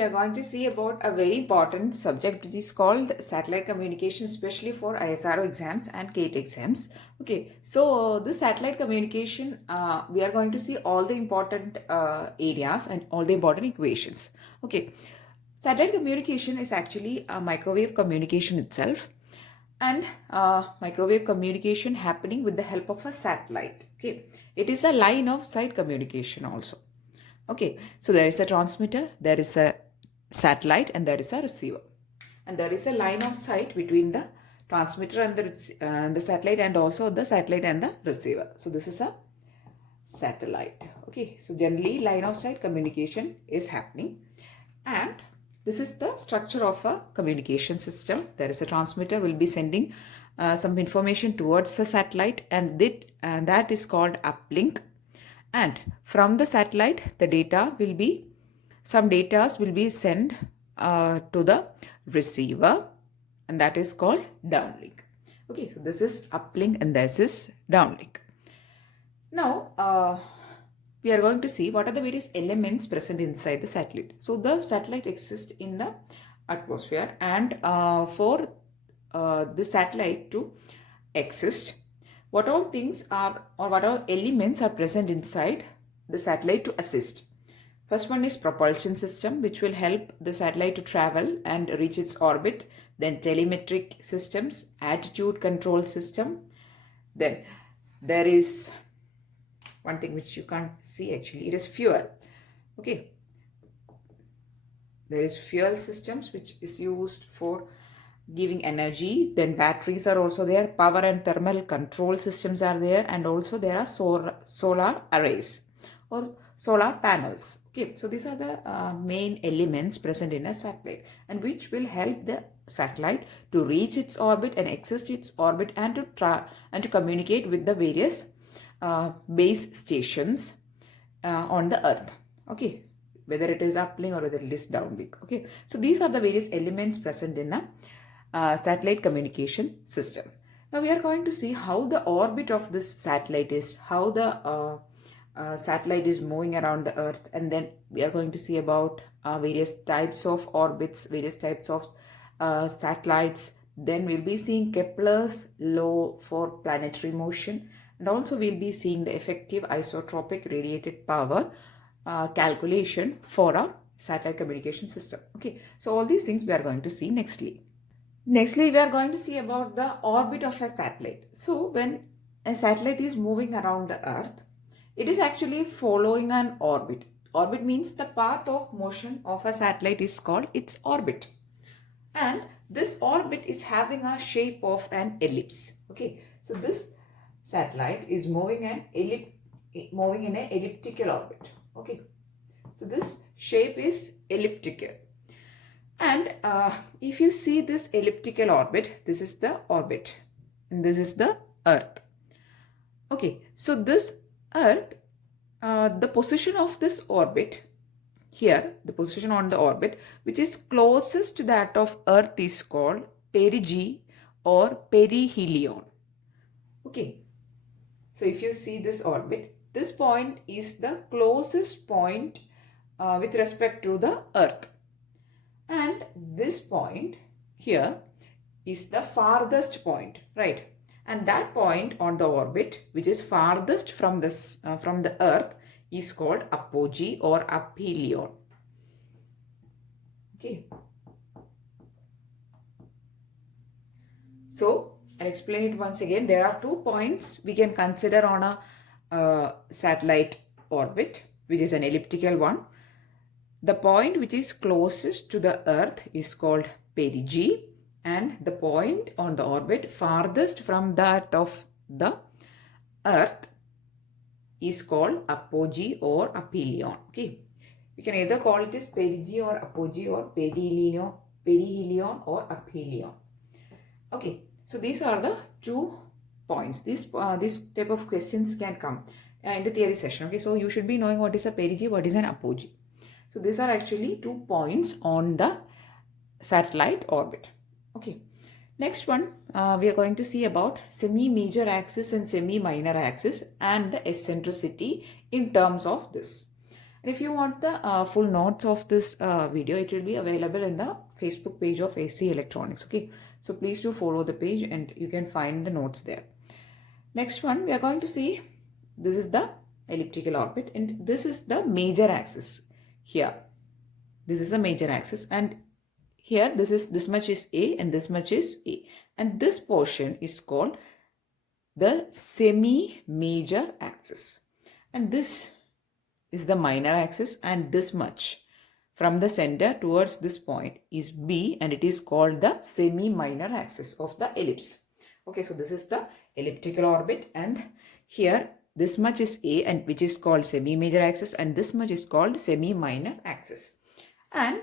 we are going to see about a very important subject which is called satellite communication, especially for ISRO exams and CATE exams. Okay, so this satellite communication, we are going to see all the important areas and all the important equations. Okay, satellite communication is actually a microwave communication itself, and microwave communication happening with the help of a satellite. Okay, it is a line of sight communication also. Okay, so there is a transmitter, there is a satellite, and there is a receiver. And there is a line of sight between the transmitter and the satellite, and also the satellite and the receiver. So this is a satellite. Okay, so generally line of sight communication is happening. And this is the structure of a communication system. There is a transmitter will be sending some information towards the satellite, and that is called uplink. And from the satellite, the data will be, some data will be sent to the receiver, and that is called downlink. Okay, so this is uplink and this is downlink. Now, we are going to see what are the various elements present inside the satellite. So the satellite exists in the atmosphere, and for the satellite to exist, what all things are, or what all elements are present inside the satellite to assist. First one is propulsion system, which will help the satellite to travel and reach its orbit. Then telemetric systems, attitude control system. Then there is one thing which you can't see actually, it is fuel. Okay, there is fuel systems which is used for giving energy. Then batteries are also there, power and thermal control systems are there, and also there are solar arrays or solar panels. Okay, so these are the main elements present in a satellite, and which will help the satellite to reach its orbit and exist its orbit, and to communicate with the various base stations on the earth. Okay, whether it is uplink or whether it is downlink. Okay, so these are the various elements present in a satellite communication system. Now we are going to see how the orbit of this satellite is, how the satellite is moving around the earth, and then we are going to see about various types of orbits, various types of satellites. Then we'll be seeing Kepler's law for planetary motion, and also we'll be seeing the effective isotropic radiated power calculation for a satellite communication system. Okay, so all these things we are going to see nextly. Nextly, we are going to see about the orbit of a satellite. So when a satellite is moving around the earth, it is actually following an orbit. Orbit means the path of motion of a satellite is called its orbit. And this orbit is having a shape of an ellipse. Okay, so this satellite is moving in an elliptical orbit. Okay, so this shape is elliptical. And if you see this elliptical orbit, this is the orbit and this is the earth. Okay, so this earth, the position of this orbit here, the position on the orbit which is closest to that of earth is called perigee or perihelion. Okay, so if you see this orbit, this point is the closest point with respect to the earth. And this point here is the farthest point, right? And that point on the orbit, which is farthest from the earth, is called apogee or aphelion. Okay. So I'll explain it once again. There are 2 points we can consider on a satellite orbit, which is an elliptical one. The point which is closest to the earth is called perigee, and the point on the orbit farthest from that of the earth is called apogee or aphelion. Okay, you can either call it as perigee or apogee or perihelion or aphelion. Okay, so these are the 2 points. This type of questions can come in the theory session. Okay, so you should be knowing what is a perigee, what is an apogee. So these are actually 2 points on the satellite orbit. Okay, next one, we are going to see about semi-major axis and semi-minor axis and the eccentricity in terms of this. And if you want the full notes of this video, it will be available in the Facebook page of AC Electronics. Okay, so please do follow the page and you can find the notes there. Next one, we are going to see, this is the elliptical orbit and this is the major axis here. This is a major axis, and here this much is A and this much is A, and this portion is called the semi-major axis, and this is the minor axis, and this much from the center towards this point is B, and it is called the semi-minor axis of the ellipse. Okay, so this is the elliptical orbit, and here this much is A, and which is called semi-major axis, and this much is called semi-minor axis. And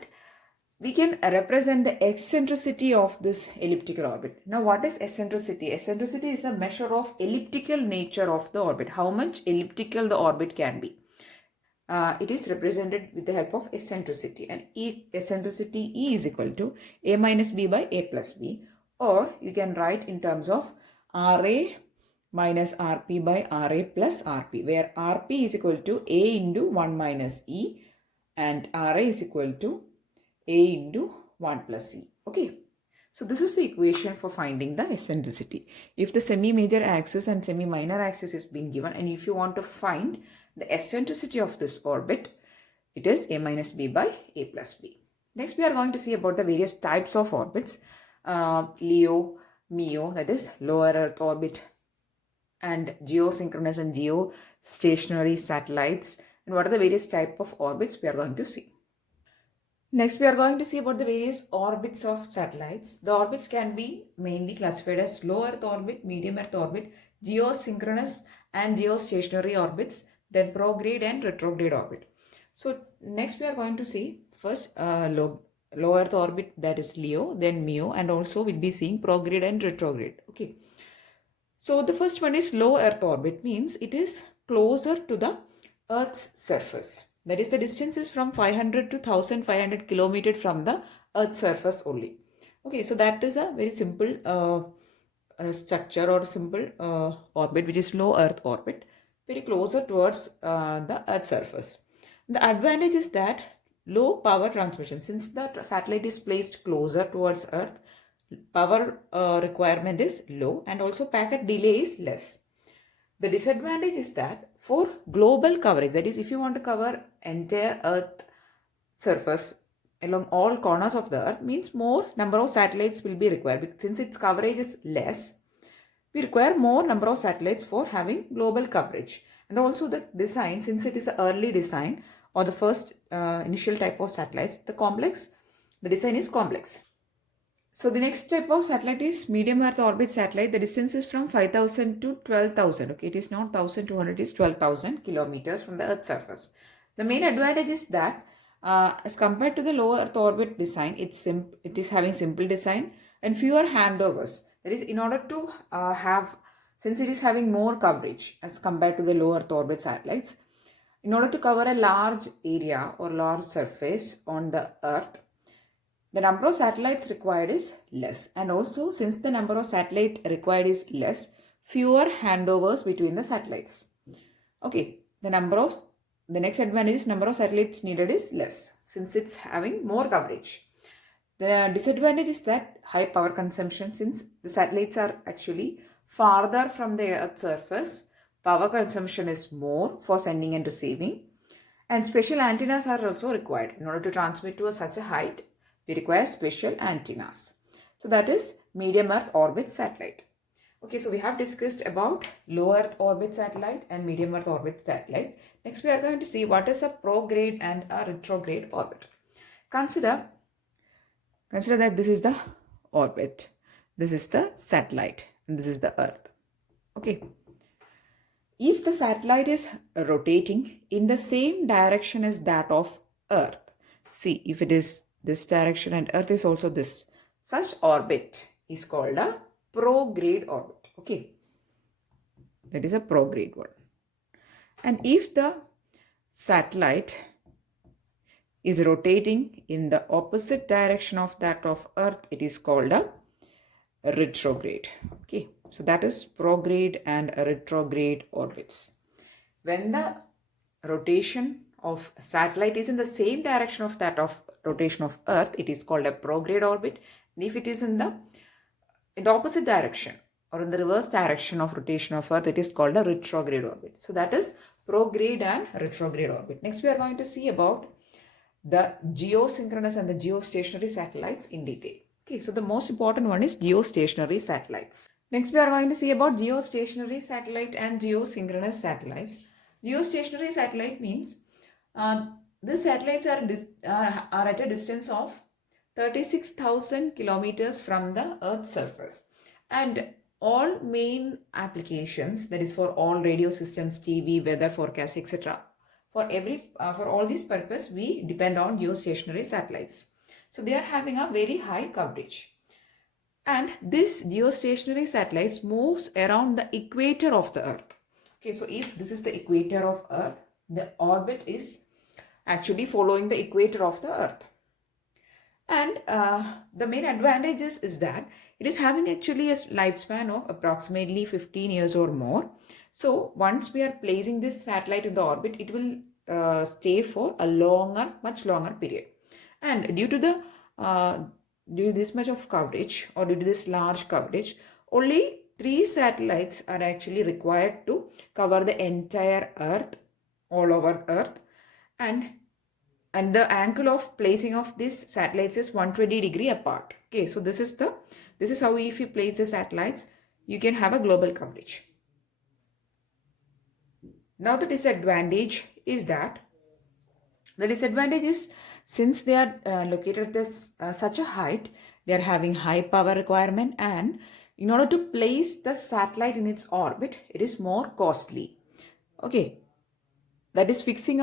we can represent the eccentricity of this elliptical orbit. Now, what is eccentricity? Eccentricity is a measure of elliptical nature of the orbit, how much elliptical the orbit can be. It is represented with the help of eccentricity, and eccentricity E is equal to A minus B by A plus B, or you can write in terms of RA minus RP by RA plus RP, where RP is equal to A into 1 minus E and RA is equal to A into 1 plus E. Okay. So this is the equation for finding the eccentricity. If the semi-major axis and semi-minor axis is being given, and if you want to find the eccentricity of this orbit, it is A minus B by A plus B. Next, we are going to see about the various types of orbits. LEO, MEO, that is lower Earth orbit, and geosynchronous and geostationary satellites, and what are the various type of orbits we are going to see. Next, we are going to see about the various orbits of satellites. The orbits can be mainly classified as low Earth orbit, medium Earth orbit, geosynchronous and geostationary orbits, then prograde and retrograde orbit. So next we are going to see first low Earth orbit, that is LEO, then MEO, and also we'll be seeing prograde and retrograde. Okay. So the first one is low Earth orbit, means it is closer to the Earth's surface. That is, the distance is from 500 to 1500 kilometers from the Earth's surface only. Okay, so that is a very simple structure or simple orbit, which is low Earth orbit, very closer towards the Earth's surface. The advantage is that low power transmission, since the satellite is placed closer towards Earth, power requirement is low, and also packet delay is less. The disadvantage is that for global coverage, that is, if you want to cover entire Earth surface along all corners of the Earth, means more number of satellites will be required. Since its coverage is less, we require more number of satellites for having global coverage. And also the design, since it is an early design or the first initial type of satellites, the design is complex. So the next type of satellite is medium Earth orbit satellite. The distance is from 5000 to 12,000. Okay, it is not 1200, it is 12,000 kilometers from the Earth's surface. The main advantage is that as compared to the low Earth orbit design, it is having simple design and fewer handovers. That is, in order to since it is having more coverage as compared to the low Earth orbit satellites, in order to cover a large area or large surface on the Earth, the number of satellites required is less, and also since the number of satellites required is less, fewer handovers between the satellites. Okay, the next advantage is number of satellites needed is less since it's having more coverage. The disadvantage is that high power consumption, since the satellites are actually farther from the Earth's surface, power consumption is more for sending and receiving, and special antennas are also required in order to transmit to such a height. We require special antennas. So that is medium Earth orbit satellite. Okay, so we have discussed about low Earth orbit satellite and medium Earth orbit satellite. Next we are going to see what is a prograde and a retrograde orbit. Consider that this is the orbit, this is the satellite, and this is the Earth. Okay. If the satellite is rotating in the same direction as that of Earth, see, if it is this direction and Earth is also this, such orbit is called a prograde orbit. Okay, that is a prograde one. And if the satellite is rotating in the opposite direction of that of Earth, it is called a retrograde. Okay, so that is prograde and retrograde orbits. When the rotation of satellite is in the same direction of that of rotation of Earth, it is called a prograde orbit. And if it is in the opposite direction or in the reverse direction of rotation of Earth, it is called a retrograde orbit. So that is prograde and retrograde orbit. Next, we are going to see about the geosynchronous and the geostationary satellites in detail. Okay, so the most important one is geostationary satellites. Next, we are going to see about geostationary satellite and geosynchronous satellites. Geostationary satellite means these satellites are at a distance of 36,000 kilometers from the Earth's surface, and all main applications, that is for all radio systems, TV, weather forecast, etc. For all this purpose, we depend on geostationary satellites. So they are having a very high coverage. And this geostationary satellites moves around the equator of the Earth. Okay, so if this is the equator of Earth, the orbit is actually following the equator of the Earth. And the main advantages is that it is having actually a lifespan of approximately 15 years or more. So once we are placing this satellite in the orbit, it will stay for a much longer period. And due to this much of coverage, or due to this large coverage, only 3 satellites are actually required to cover the entire Earth, all over Earth, and the angle of placing of these satellites is 120 degree apart. Okay, so this is how, if you place the satellites, you can have a global coverage. Now the disadvantage is since they are located at such a height, they are having high power requirement, and in order to place the satellite in its orbit, it is more costly. Okay, that is fixing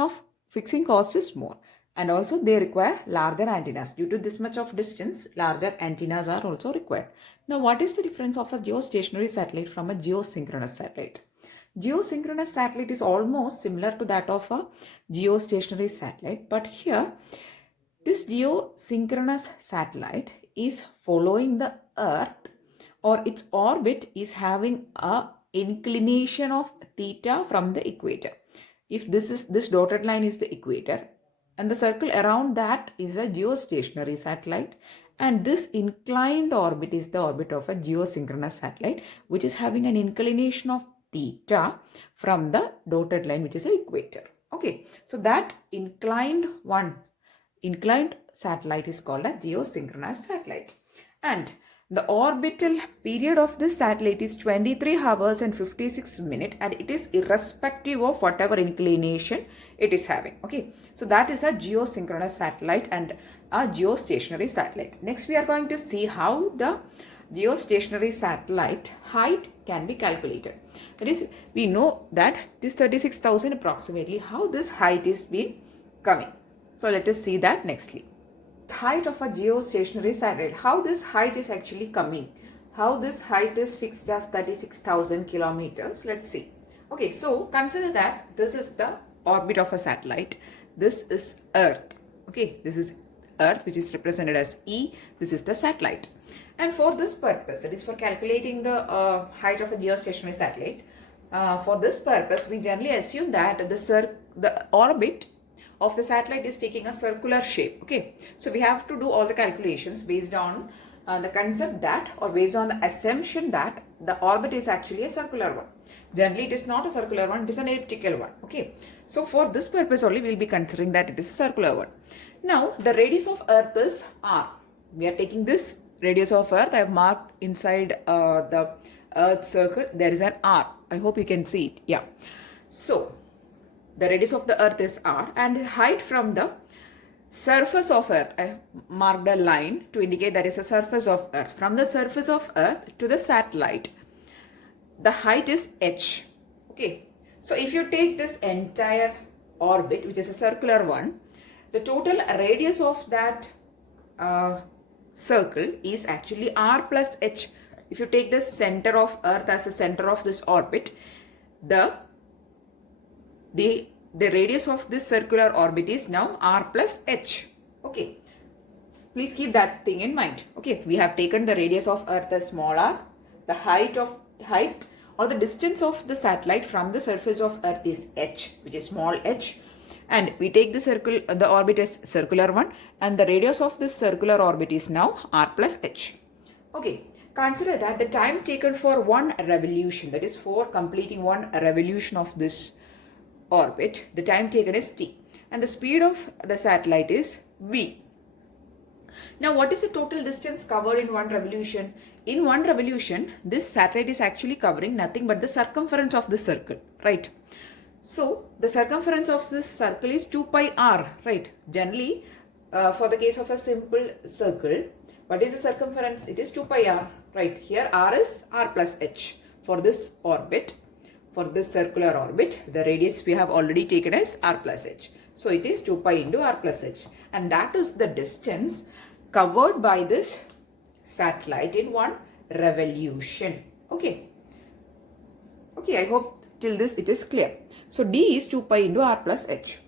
cost is more, and also they require larger antennas. Due to this much of distance, larger antennas are also required. Now, what is the difference of a geostationary satellite from a geosynchronous satellite? Geosynchronous satellite is almost similar to that of a geostationary satellite, but here this geosynchronous satellite is following the Earth, or its orbit is having a inclination of theta from the equator. If this dotted line is the equator, and the circle around that is a geostationary satellite, and this inclined orbit is the orbit of a geosynchronous satellite, which is having an inclination of theta from the dotted line, which is the equator. Okay, so that inclined satellite is called a geosynchronous satellite, and the orbital period of this satellite is 23 hours and 56 minutes, and it is irrespective of whatever inclination it is having. Okay, so that is a geosynchronous satellite and a geostationary satellite. Next, we are going to see how the geostationary satellite height can be calculated. That is, we know that this 36,000 approximately, how this height is been coming. So let us see that nextly. Height of a geostationary satellite, how this height is actually coming, how this height is fixed as 36,000 kilometers. Let's see. Okay, so consider that this is the orbit of a satellite. This is Earth. Okay, this is Earth, which is represented as E. This is the satellite. And for this purpose, that is for calculating the height of a geostationary satellite, for this purpose, we generally assume that the orbit of the satellite is taking a circular shape. Okay, so we have to do all the calculations based on the concept that, or based on the assumption that the orbit is actually a circular one. Generally, it is not a circular one, it is an elliptical one. Okay, so for this purpose only, we will be considering that it is a circular one. Now, the radius of Earth is R. We are taking this radius of Earth. I have marked inside the Earth circle. There is an R. I hope you can see it. Yeah. So, the radius of the Earth is R, and the height from the surface of Earth, I have marked a line to indicate that is a surface of Earth. From the surface of Earth to the satellite, the height is h. Okay, so if you take this entire orbit, which is a circular one, the total radius of that circle is actually r plus h. If you take the center of Earth as the center of this orbit, the radius of this circular orbit is now r plus h. Okay, please keep that thing in mind. Okay, we have taken the radius of Earth as small r. The height or the distance of the satellite from the surface of Earth is h, which is small h. And we take the orbit as circular one, and the radius of this circular orbit is now r plus h. Okay, consider that the time taken for one revolution, that is for completing one revolution of this orbit, the time taken is t, and the speed of the satellite is v. Now, what is the total distance covered in one revolution? In one revolution, this satellite is actually covering nothing but the circumference of the circle, right? So, the circumference of this circle is 2 pi r, right? Generally, for the case of a simple circle, what is the circumference? It is 2 pi r, right? Here r is r plus h for this orbit. For this circular orbit, the radius we have already taken as r plus h. So, it is 2 pi into r plus h, and that is the distance covered by this satellite in one revolution. Okay. Okay, I hope till this it is clear. So, d is 2 pi into r plus h.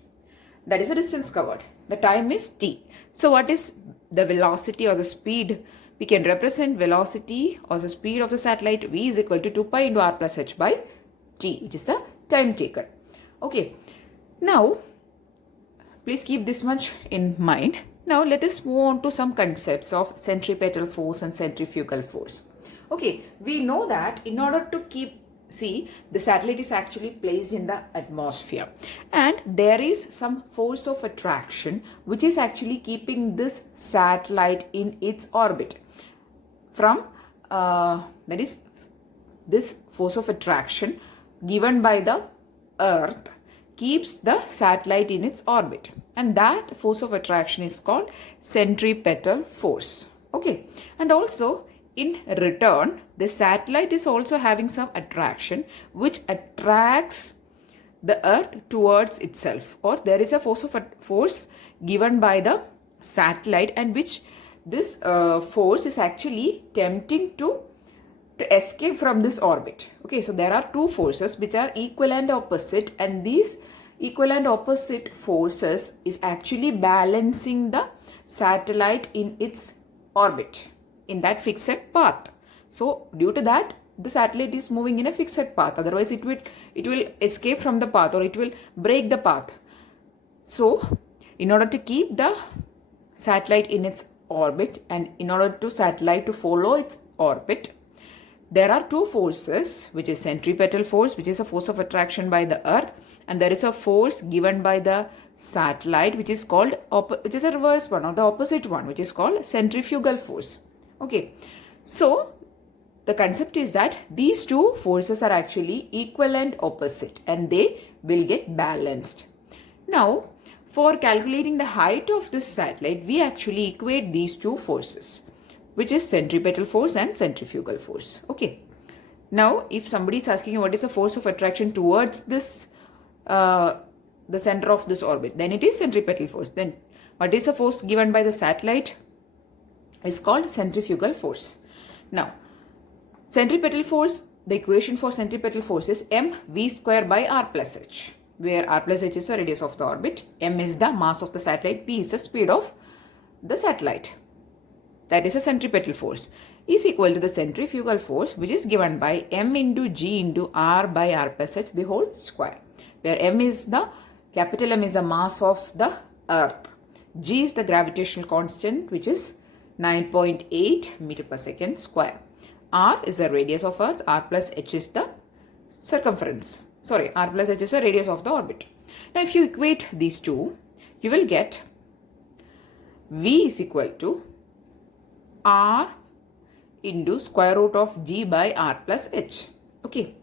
That is the distance covered. The time is t. So, what is the velocity or the speed? We can represent velocity or the speed of the satellite v is equal to 2 pi into r plus h by t, which is the time taken. Okay. Now, please keep this much in mind. Now, let us move on to some concepts of centripetal force and centrifugal force. Okay, we know that in order to the satellite is actually placed in the atmosphere, and there is some force of attraction which is actually keeping this satellite in its orbit. From that is, this force of attraction given by the Earth keeps the satellite in its orbit, and that force of attraction is called centripetal force. Okay, and also in return, the satellite is also having some attraction which attracts the Earth towards itself, or there is a force given by the satellite, and which this force is actually tempting to escape from this orbit. Okay, so there are two forces which are equal and opposite, and these equal and opposite forces is actually balancing the satellite in its orbit in that fixed path. So, due to that, the satellite is moving in a fixed path. Otherwise, it will escape from the path, or it will break the path. So, in order to keep the satellite in its orbit, and in order to satellite to follow its orbit, there are two forces, which is centripetal force, which is a force of attraction by the Earth, and there is a force given by the satellite, which is called which is a reverse one, or the opposite one, which is called centrifugal force. Okay, so the concept is that these two forces are actually equal and opposite, and they will get balanced. Now, for calculating the height of this satellite, we actually equate these two forces, which is centripetal force and centrifugal force. Okay. Now, if somebody is asking you what is the force of attraction towards this, the center of this orbit, then it is centripetal force. Then what is the force given by the satellite? Is called centrifugal force. Now, centripetal force, the equation for centripetal force is mv square by r plus h, where r plus h is the radius of the orbit, m is the mass of the satellite, p is the speed of the satellite. That is a centripetal force, is equal to the centrifugal force, which is given by m into g into r by r plus h the whole square, where m is the capital M is the mass of the Earth, g is the gravitational constant, which is 9.8 meter per second square, r is the radius of Earth, r plus h is the circumference. Sorry, r plus h is the radius of the orbit. Now, if you equate these two, you will get v is equal to r into square root of g by r plus h. Okay.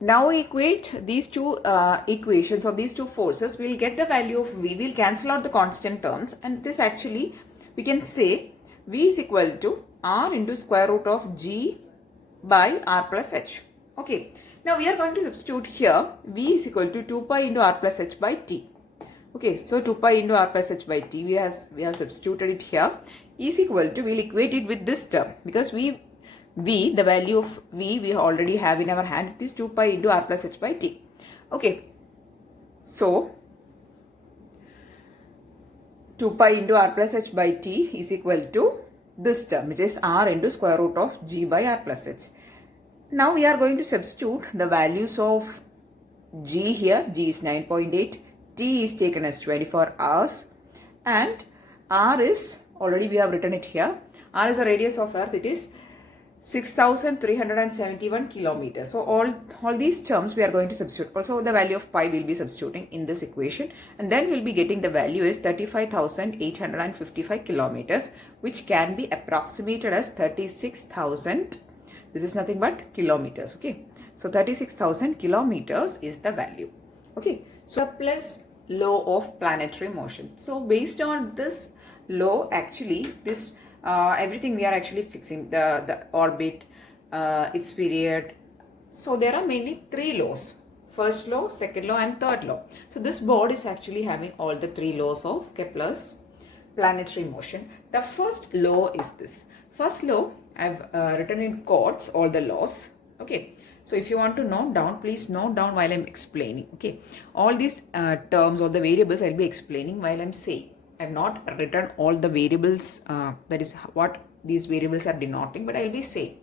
Now equate these two equations, or these two forces. We'll get the value of v. We'll cancel out the constant terms, and this actually we can say v is equal to r into square root of g by r plus h. Okay. Now we are going to substitute here v is equal to 2 pi into r plus h by t. Okay, so 2 pi into r plus h by t, we have substituted it here, is equal to, we'll equate it with this term, because the value of v we already have in our hand, it is 2 pi into r plus h by t. Okay, so 2 pi into r plus h by t is equal to this term, which is r into square root of g by r plus h. Now we are going to substitute the values of g here, g is 9.8, T is taken as 24 hours, and R is, already we have written it here, R is the radius of Earth, it is 6,371 kilometers. So all these terms we are going to substitute. Also the value of pi will be substituting in this equation, and then we'll be getting the value is 35,855 kilometers, which can be approximated as 36,000. This is nothing but kilometers. Okay, so 36,000 kilometers is the value. Okay, so plus law of planetary motion. So based on this law, actually this everything we are actually fixing, the orbit, its period. So there are mainly three laws: first law, second law, and third law. So this board is actually having all the three laws of Kepler's planetary motion. The first law is this. First law, I've written in quotes all the laws. Okay, so if you want to note down, please note down while I'm explaining. Okay, all these terms or the variables I'll be explaining while I'm saying. I have not written all the variables, that is what these variables are denoting, but I'll be saying.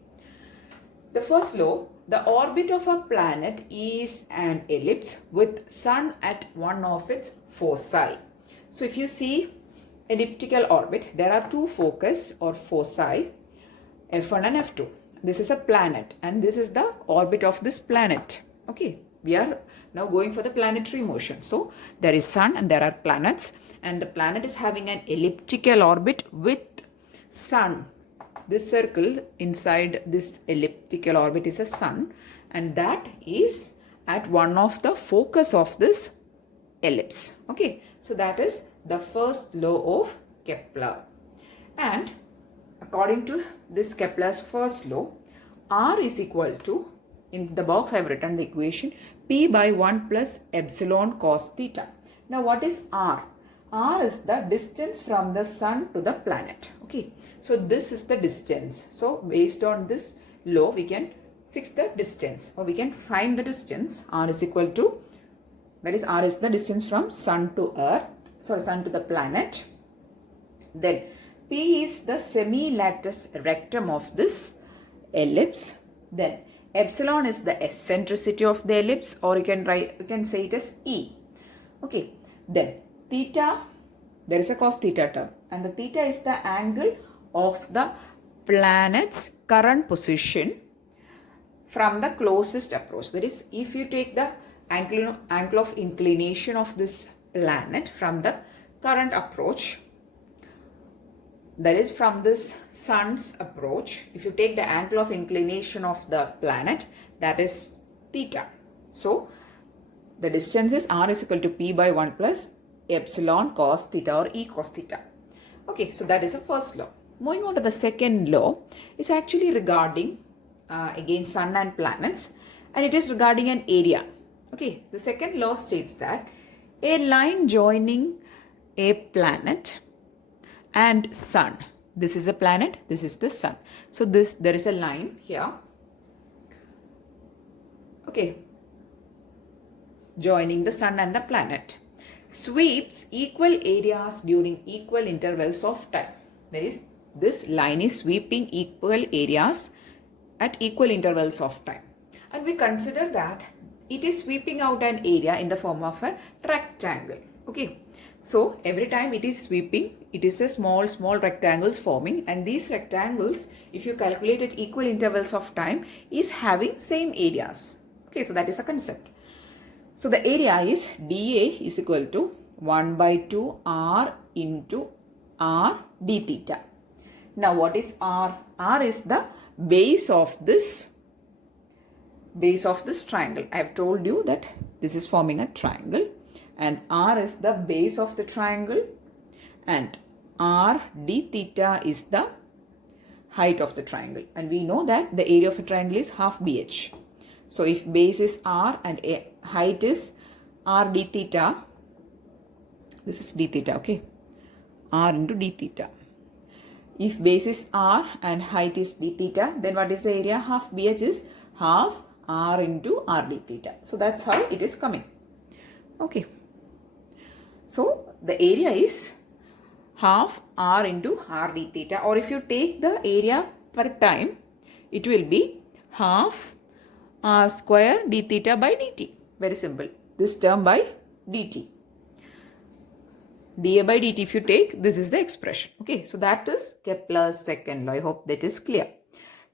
The first law, the orbit of a planet is an ellipse with sun at one of its foci. So if you see elliptical orbit, there are two focus or foci, F1 and F2. This is a planet and this is the orbit of this planet. Okay, we are now going for the planetary motion. So there is sun and there are planets, and the planet is having an elliptical orbit with sun. This circle inside this elliptical orbit is a sun, and that is at one of the focus of this ellipse. Okay, so that is the first law of Kepler. And according to this Kepler's first law, R is equal to, in the box I have written the equation, P by 1 plus epsilon cos theta. Now what is R? R is the distance from the sun to the planet. Okay, so this is the distance. So based on this law, we can fix the distance, or we can find the distance. R is equal to, that is, R is the distance from sun to earth, sorry, sun to the planet. Then P is the semi-lattice rectum of this ellipse. Then epsilon is the eccentricity of the ellipse, or you can say it as E. Okay, then theta, there is a cos theta term, and the theta is the angle of the planet's current position from the closest approach. That is, if you take the angle of inclination of this planet from the current approach, that is from this sun's approach, if you take the angle of inclination of the planet, that is theta. So the distance is R is equal to P by 1 plus epsilon cos theta, or E cos theta. Okay, so that is the first law. Moving on to the second law, is actually regarding again sun and planets, and it is regarding an area. Okay, the second law states that a line joining a planet and sun, this is a planet, this is the sun. So there is a line here. Okay, joining the sun and the planet, sweeps equal areas during equal intervals of time. That is, this line is sweeping equal areas at equal intervals of time. And we consider that it is sweeping out an area in the form of a rectangle. Okay, so every time it is sweeping, it is a small rectangles forming, and these rectangles, if you calculate at equal intervals of time, is having same areas. Okay, so that is a concept. So the area is dA is equal to 1 by 2 R into R d theta. Now what is R? R is the base of this triangle. I have told you that this is forming a triangle, and R is the base of the triangle, and R d theta is the height of the triangle. And we know that the area of a triangle is half BH. So if base is R and height is R d theta, this is d theta, okay, R into d theta. If base is R and height is d theta, then what is the area? Half BH is half R into R d theta. So that's how it is coming. Okay. So the area is half R into R d theta, or if you take the area per time, it will be half R square d theta by dt. Very simple. This term by dt. dA by dt if you take, this is the expression. Okay, so that is Kepler's second law. I hope that is clear.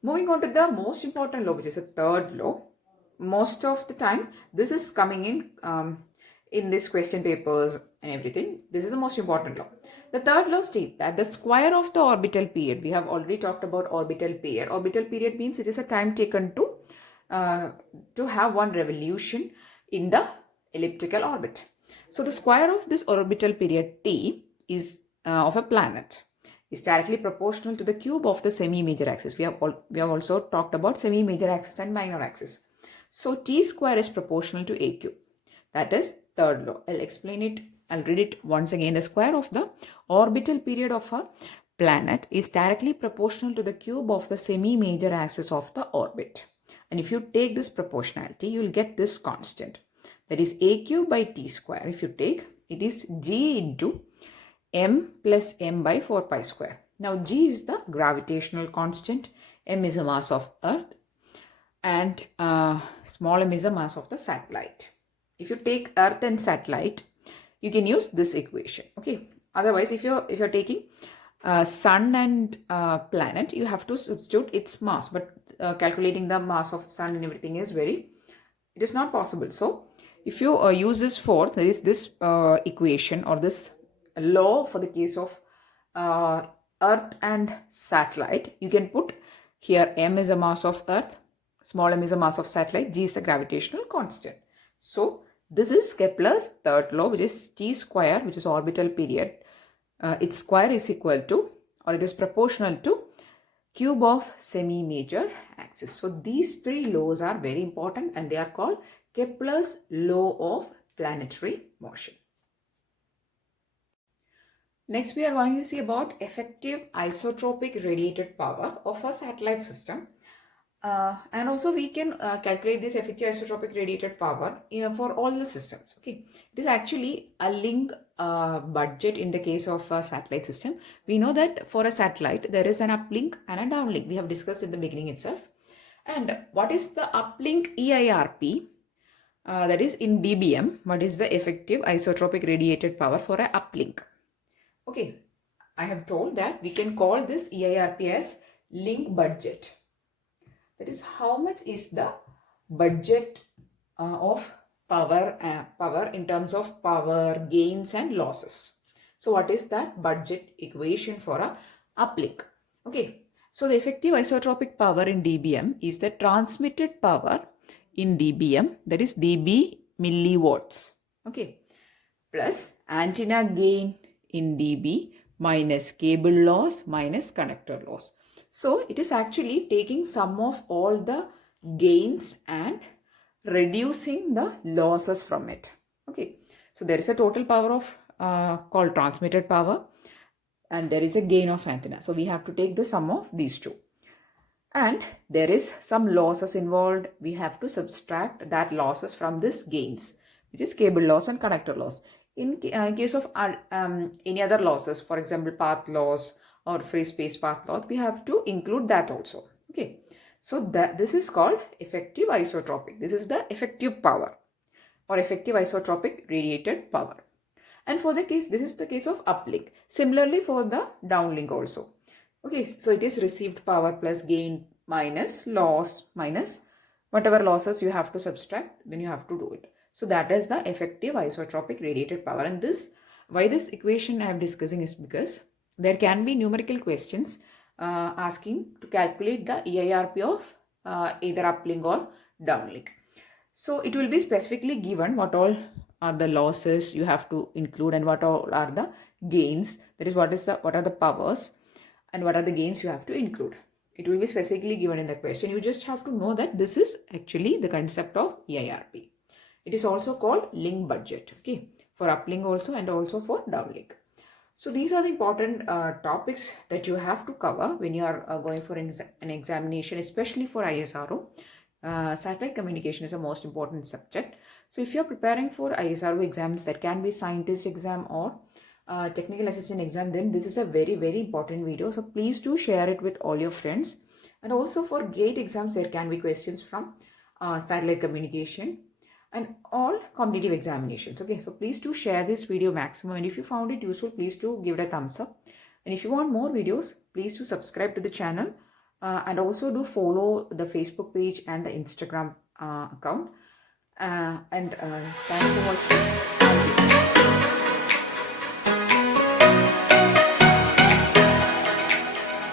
Moving on to the most important law, which is the third law. Most of the time, this is coming in this question papers and everything. This is the most important law. The third law states that the square of the orbital period, we have already talked about orbital period. Orbital period means it is a time taken to have one revolution in the elliptical orbit. So the square of this orbital period t is of a planet is directly proportional to the cube of the semi-major axis. We have also talked about semi-major axis and minor axis. So t square is proportional to a cube. That is third law. I'll explain it. I'll read it once again. The square of the orbital period of a planet is directly proportional to the cube of the semi-major axis of the orbit. And if you take this proportionality, you will get this constant. That is a cube by t square. If you take, it is g into m plus m by 4 pi square. Now g is the gravitational constant, m is the mass of Earth, and small m is the mass of the satellite. If you take Earth and satellite, you can use this equation. Okay. Otherwise, if you're taking sun and planet, you have to substitute its mass. But calculating the mass of sun and everything is it is not possible. So if you use this fourth, there is this equation or this law for the case of Earth and satellite. You can put here m is the mass of Earth, small m is the mass of satellite, g is the gravitational constant. So this is Kepler's third law, which is t square, which is orbital period. Its square is equal to, or it is proportional to, cube of semi-major axis. So these three laws are very important and they are called Kepler's law of planetary motion. Next, we are going to see about effective isotropic radiated power of a satellite system. And also we can calculate this effective isotropic radiated power for all the systems. Okay, it is actually a link budget in the case of a satellite system. We know that for a satellite there is an uplink and a downlink. We have discussed in the beginning itself. And what is the uplink EIRP? That is in dBm. What is the effective isotropic radiated power for a uplink? Okay, I have told that we can call this EIRP as link budget. That is how much is the budget of power in terms of power, gains and losses. So what is that budget equation for a uplink? Okay, so the effective isotropic power in dBm is the transmitted power in dBm, that is dB milliwatts. Okay, plus antenna gain in dB minus cable loss minus connector loss. So it is actually taking sum of all the gains and reducing the losses from it. Okay, so there is a total power of called transmitted power and there is a gain of antenna. So we have to take the sum of these two. And there is some losses involved. We have to subtract that losses from this gains, which is cable loss and connector loss. In case of any other losses, for example, path loss or free space path loss, we have to include that also. Okay, so this is called effective isotropic. This is the effective power or effective isotropic radiated power. And for the case, this is the case of uplink. Similarly for the downlink also. Okay, so it is received power plus gain minus loss minus whatever losses you have to subtract, then you have to do it. So that is the effective isotropic radiated power. And this, why this equation I am discussing is because there can be numerical questions asking to calculate the EIRP of either uplink or downlink. So it will be specifically given what all are the losses you have to include and what all are the gains. That is what are the powers and what are the gains you have to include. It will be specifically given in the question. You just have to know that this is actually the concept of EIRP. It is also called link budget, okay, for uplink also and also for downlink. So these are the important topics that you have to cover when you are going for an examination, especially for ISRO. Satellite communication is the most important subject. So if you are preparing for ISRO exams, that can be scientist exam or technical assistant exam, then this is a very, very important video. So please do share it with all your friends. And also for GATE exams, there can be questions from satellite communication. and all competitive examinations. Okay, so please do share this video maximum, and if you found it useful, please do give it a thumbs up. And if you want more videos, please do subscribe to the channel, and also do follow the Facebook page and the Instagram account. And thanks for watching.